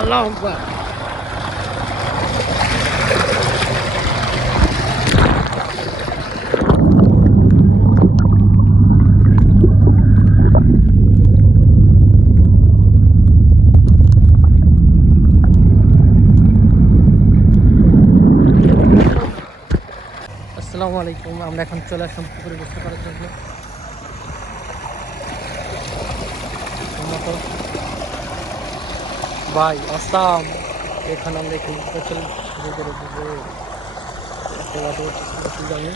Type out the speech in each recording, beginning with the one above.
আল্লাহু আকবার। আসসালামু আলাইকুম। আমরা এখন চলে আসলাম পুকুরে গোসল করার জন্য। ভাই আসলাম, এখন আমরা এখানে গোসল শুরু করে দেবো। জানি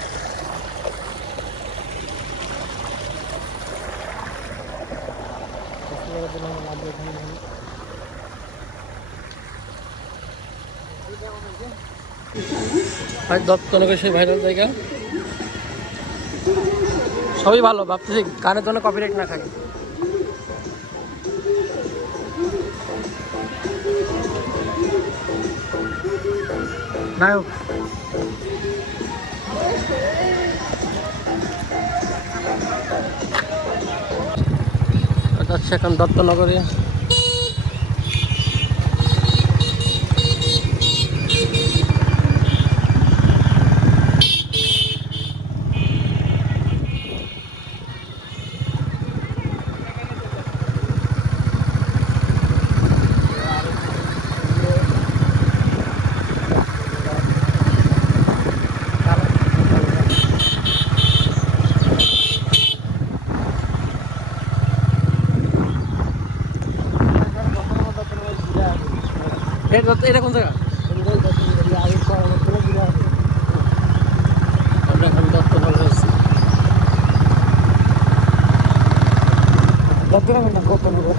দত্তনগর সেই ভাইরাল জায়গা, সবই ভালো। ভাবতেছি গানের জন্য কপিরাইট না থাকে। নায়ক যাচ্ছে এখন দত্তনগরে। এটা কোন জায়গা? আমরা এখন দত্তনগর যাচ্ছি। দত্তনগর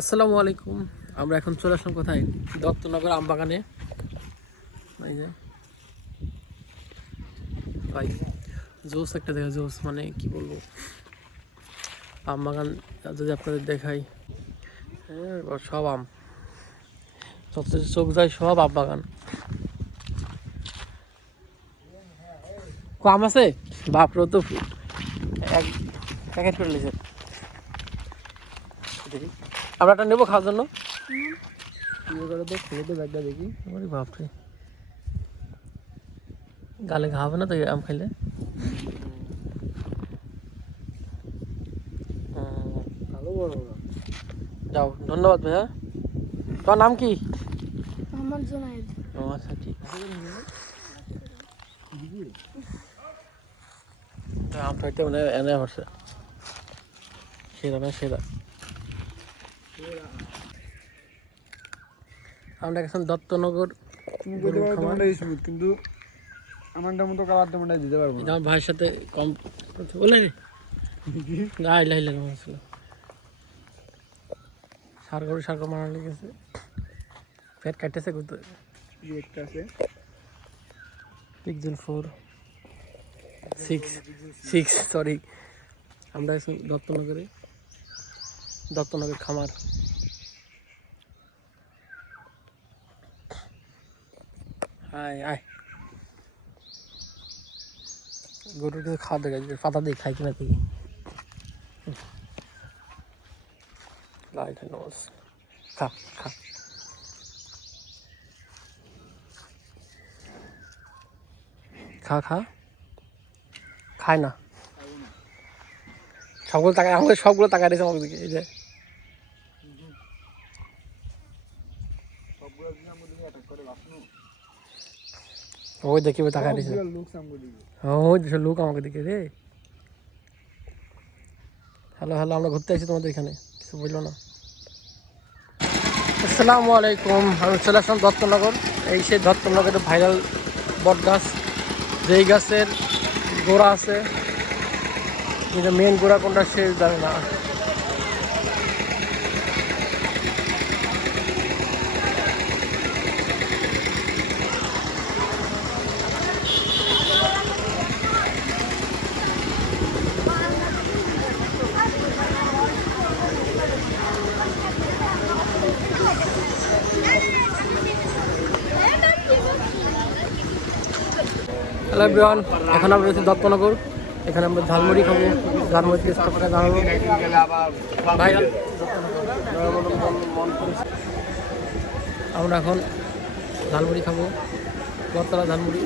আসসালামু আলাইকুম। আমরা এখন চলে আসলাম কোথায়? দত্তনগর আমবাগানে। এই যে ভাই জোস একটা দেখা, জোস মানে কি বলবো, আমবাগান যদি আপনাদের দেখাই, হ্যাঁ সব আম, যত চোখ যায় সব আমবাগান। আম আছে বাপরে, তো এক প্যাকেট করে নিয়েছে। দেখি আমরা একটা নেবো খাওয়ার জন্য। খেয়ে দে ব্যাগটা দেখি। বাপরে গালে ঘা হবে না তো আম খাইলে? যাও, ধন্যবাদ ভাইয়া। তোমার নাম কি? মোহাম্মদ জুনায়েদ। ও আচ্ছা, ঠিক আছে। আম খাইতে মানে এনে হচ্ছে সেরা না সেরা। আমরা এখন দত্তনগর। কিন্তু আমারটা মতো কালার তো দিতে পারবো না। আমার ভাইয়ের সাথে কম বলে রে সার মারা লেগেছে, ফ্যাট কাটতেছে কত। একটা আছে পিক্সেল 4 6 সরি। আমরা এখন দত্তনগর খামার। আয় আয়, গরুর কিছু খাওয়া দেখা যায়, পাতা দিয়ে খাই কিনা দেখি। খা খা খা খা, খায় না। সবগুলো টাকা আমাকে সবগুলো টাকা দিয়েছে আমার দিকে এই যে সবগুলো দিন আমাদের দিকে অ্যাটাক করে বাসনু ওই দেখি ওই টাকা দিয়েছে লোক আমাদের দিকে ওই দেশের লোক আমাকে দিকে রে হ্যালো হ্যালো আমরা ঘুরতে আসছি তোমাদের এখানে কিছু বললো না আসসালামু আলাইকুম আমি চলে আসলাম দত্তনগর এই সেই দত্তনগরের ভাইরাল বট গাছ যেই গাছের গোড়া আছে কিন্তু মেন গোড়া কোনটা সে জানে না হ্যালো এভরিওয়ান এখন আমরা রয়েছি দত্তনগর এখানে আমরা ঝালমুড়ি খাবো ঝালমুড়ি থেকে সবটা জানাবো ভাইরাল আমরা এখন ঝালমুড়ি খাবো বটতলা ঝালমুড়ি